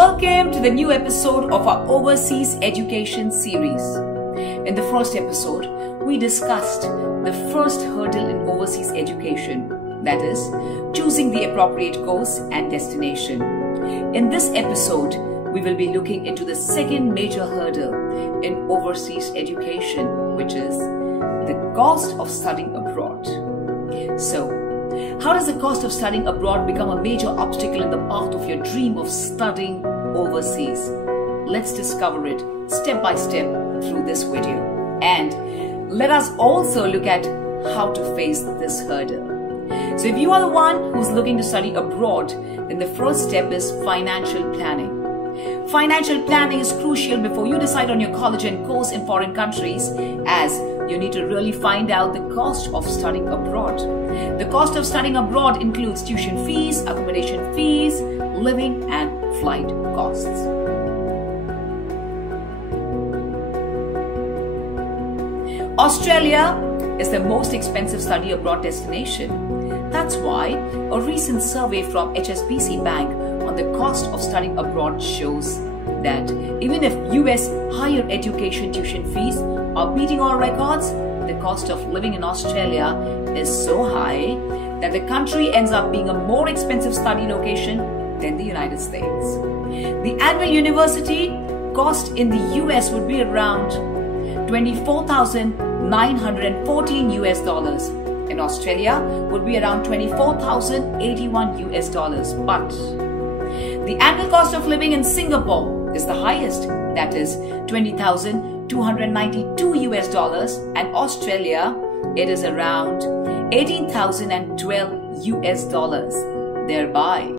Welcome to the new episode of our Overseas Education series. In the first episode, we discussed the first hurdle in overseas education, that is, choosing the appropriate course and destination. In this episode, we will be looking into the second major hurdle in overseas education, which is the cost of studying abroad. So, how does the cost of studying abroad become a major obstacle in the path of your dream of studying overseas? Let's discover it step by step through this video. And let us also look at how to face this hurdle. So if you are the one who's looking to study abroad, then the first step is financial planning. Financial planning is crucial before you decide on your college and course in foreign countries, as you need to really find out the cost of studying abroad. The cost of studying abroad includes tuition fees, accommodation fees, living and flight costs. Australia is the most expensive study abroad destination. That's why a recent survey from HSBC Bank on the cost of studying abroad shows that even if US higher education tuition fees are beating all records, the cost of living in Australia is so high that the country ends up being a more expensive study location than the United States. The annual university cost in the US would be around $24,914 US. In Australia would be around $24,081 US. But the annual cost of living in Singapore is the highest, that is $20,292 US, and Australia it is around $18,012 US, thereby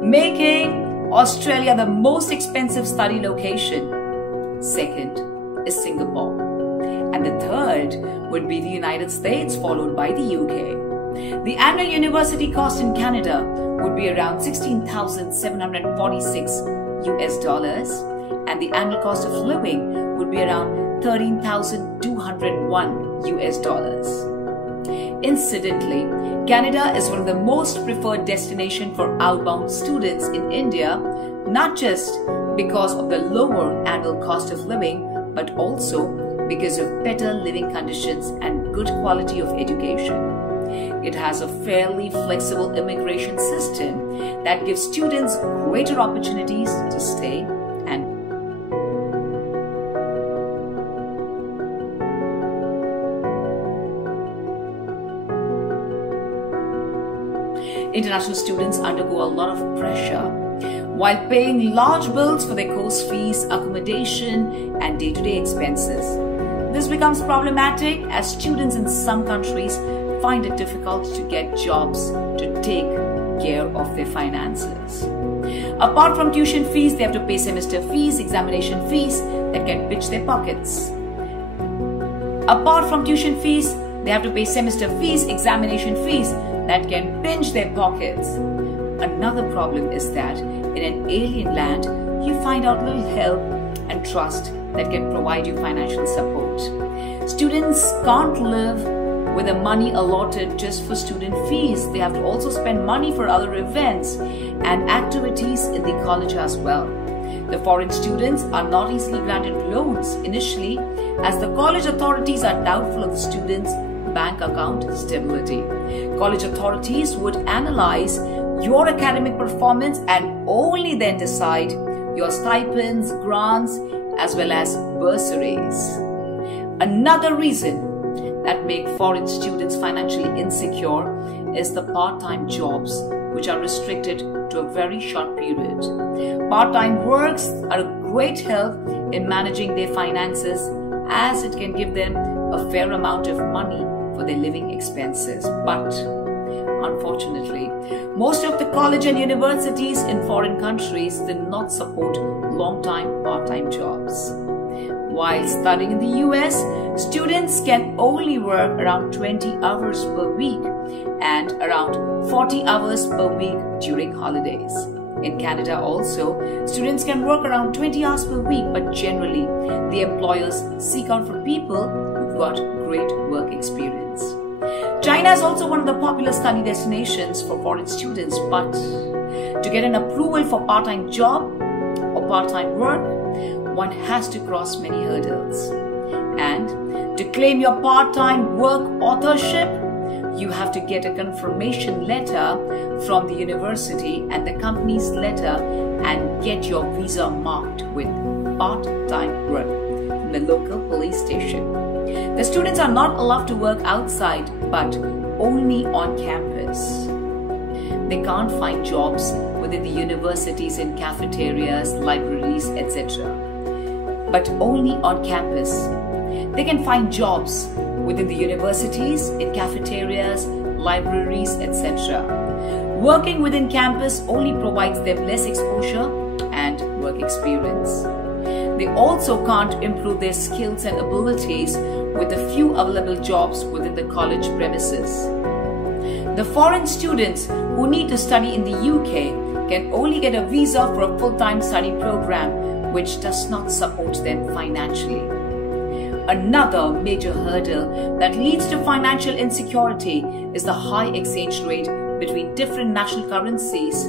making Australia the most expensive study location. Second is Singapore, and the third would be the United States, followed by the UK. The annual university cost in Canada would be around $16,746 US, and the annual cost of living would be around $13,201 US. Incidentally, Canada is one of the most preferred destinations for outbound students in India, not just because of the lower annual cost of living, but also because of better living conditions and good quality of education. It has a fairly flexible immigration system that gives students greater opportunities to stay and international students undergo a lot of pressure while paying large bills for their course fees, accommodation, and day-to-day expenses. This becomes problematic as students in some countries find it difficult to get jobs to take care of their finances. Apart from tuition fees, they have to pay semester fees, examination fees that can pinch their pockets. Apart from tuition fees, they have to pay semester fees, examination fees that can pinch their pockets. Another problem is that in an alien land, you find out little help and trust that can provide you financial support. Students can't live with the money allotted just for student fees. They have to also spend money for other events and activities in the college as well. The foreign students are not easily granted loans initially, as the college authorities are doubtful of the students' bank account stability. College authorities would analyze your academic performance and only then decide your stipends, grants, as well as bursaries. Another reason that make foreign students financially insecure is the part-time jobs, which are restricted to a very short period. Part-time works are a great help in managing their finances, as it can give them a fair amount of money for their living expenses. But unfortunately, most of the college and universities in foreign countries do not support long-time part-time jobs. While studying in the US, students can only work around 20 hours per week and around 40 hours per week during holidays. In Canada also, students can work around 20 hours per week, but generally, the employers seek out for people who've got great work experience. China is also one of the popular study destinations for foreign students, but to get an approval for part-time job, part-time work, one has to cross many hurdles. And to claim your part-time work authorship, you have to get a confirmation letter from the university and the company's letter and get your visa marked with part-time work from the local police station. The students are not allowed to work outside, but only on campus. They can't find jobs within the universities in cafeterias, libraries, etc. But only on campus. They can find jobs within the universities, in cafeterias, libraries, etc. Working within campus only provides them less exposure and work experience. They also can't improve their skills and abilities with the few available jobs within the college premises. The foreign students who need to study in the UK can only get a visa for a full-time study program which does not support them financially. Another major hurdle that leads to financial insecurity is the high exchange rate between different national currencies.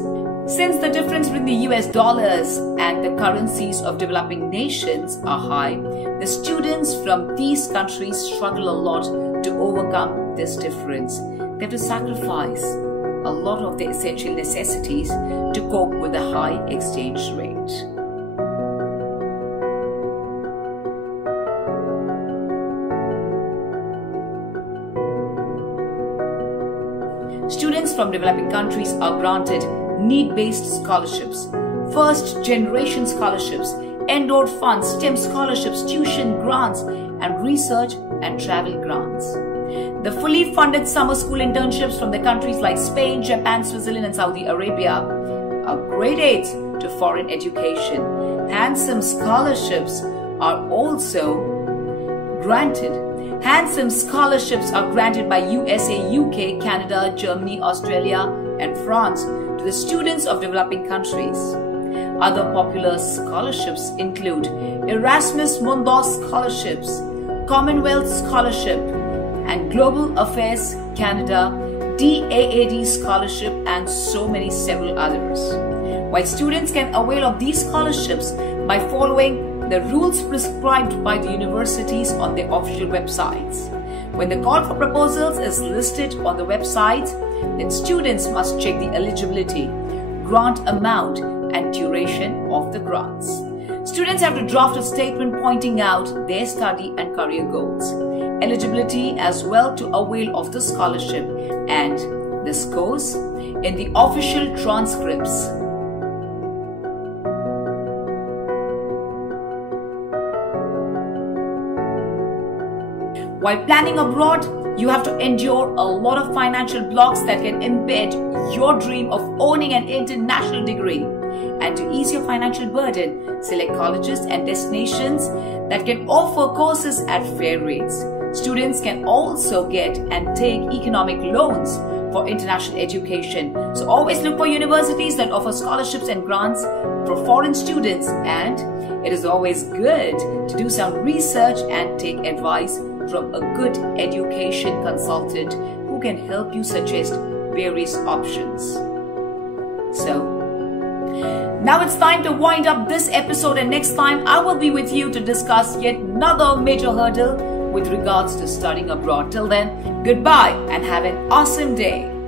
Since the difference between the US dollars and the currencies of developing nations are high, the students from these countries struggle a lot to overcome this difference. They have to sacrifice a lot of their essential necessities to cope with the high exchange rate. Students from developing countries are granted need-based scholarships, first-generation scholarships, endowed funds, STEM scholarships, tuition grants, and research and travel grants. The fully funded summer school internships from the countries like Spain, Japan, Switzerland, and Saudi Arabia are great aids to foreign education. Handsome scholarships are also granted. Handsome scholarships are granted by USA, UK, Canada, Germany, Australia, and France to the students of developing countries. Other popular scholarships include Erasmus Mundus scholarships, Commonwealth Scholarship, and Global Affairs Canada, DAAD Scholarship, and several others. While students can avail of these scholarships by following the rules prescribed by the universities on their official websites. When the call for proposals is listed on the website, then students must check the eligibility, grant amount, and duration of the grants. Students have to draft a statement pointing out their study and career goals, eligibility as well to avail of the scholarship, and this goes in the official transcripts. While planning abroad, you have to endure a lot of financial blocks that can impede your dream of owning an international degree. And to ease your financial burden, select colleges and destinations that can offer courses at fair rates. Students can also get and take economic loans for international education. So always look for universities that offer scholarships and grants for foreign students, and it is always good to do some research and take advice from a good education consultant who can help you suggest various options. So, now it's time to wind up this episode, and next time I will be with you to discuss yet another major hurdle with regards to studying abroad. Till then, goodbye and have an awesome day.